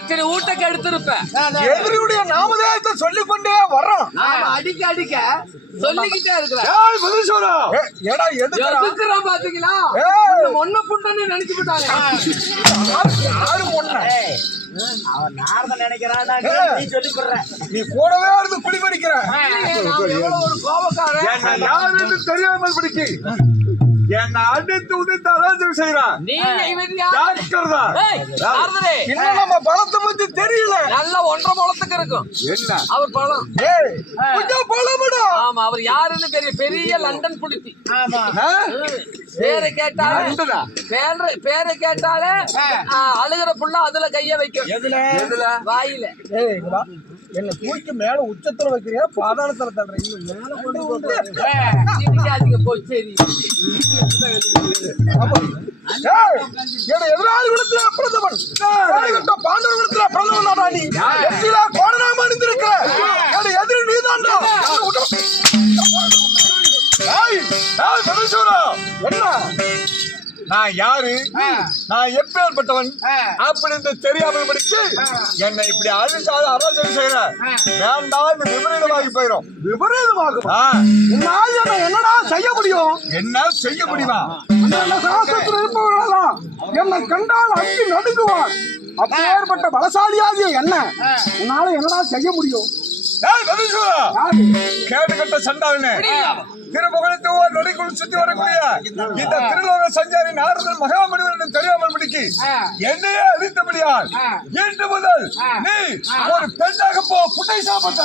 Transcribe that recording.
எத்தனை ஊட்டக்கு எடுத்திருப்பேன். எதிரியுடைய நாமதேயத்தை சொல்லிக் கொண்டே வர்றோம். அடிக்க அடிக்க சொல்லிக்கிட்டே இருக்கிறேன். ஏடா எதுக்குறான் பாத்தீங்களா? ஒன்ன புண்டன்னு நினைச்சு போட்டாங்க. யாரு பொண்ணு? அவன் நார்மல் நினைக்கிறான். நீ சொல்லி போடுற. நீ கூடவே இருந்து குடி படிக்கிற. ஒரு கோபக்காரன் யாருன்னு தெரியாமல் படிக்கு. என்ன அடித்து உதித்து அராஜகம் செய்யறான். இன்னும் நம்ம பலத்தை பத்தி தெரியல. நல்ல 1.5 முழத்துக்கு இருக்கும். என்ன அவர் பழம்? பழமடா. ஆமா, அவர் யாருன்னு பெரிய பெரிய லண்டன் புலித்தி. பேரை கேட்டாலே பேரை கேட்டாலே அழுகிற புள்ள அதுல கைய வைக்கும். எதுல? வாயில. என்ன தூக்கி மேல உச்சத்துல வைக்கிறியா பாதாளத்துல தள்ளுறீங்க? போய் சரி எதிராளி விடத்துல பிரதமன் பாண்டவர் விடத்துல பிரதமன் நீ கோடனாம அணிந்திருக்கிற எதிரி நீதான்டா. என்ன நான் யாரு, நான் எப்பேற்பட்டவன் அப்படின்னு தெரியாமல் படிச்சு என்னை இப்படி அழுத்தாத அராஜகம் செய்யற வேண்டாம். இந்த விபரீதமாகி போயிடும். விபரீதமாகும். என்னடா செய்ய முடியும்? என்ன செய்ய முடியுமா? இருப்பவர்களெல்லாம் என்னை கண்டால் அங்கு நடுங்குவான். அப்பேற்பட்ட பலசாலியாகிய என்ன உன்னால என்னடா செய்ய முடியும்? கேட்டுக்கட்ட சண்டாவினே, திருமுகத்து நொடிக்குள் சுத்தி வரக்கூடிய இந்த திருலோக சஞ்சாரி நாரதன் மகாமனிதன் தெரியாமல் பிடிக்கி என்னையே அழித்தபடியால் இன்று முதல் நீ ஒரு பெண்ணாக போ. புட்டை சாப்பிட்ட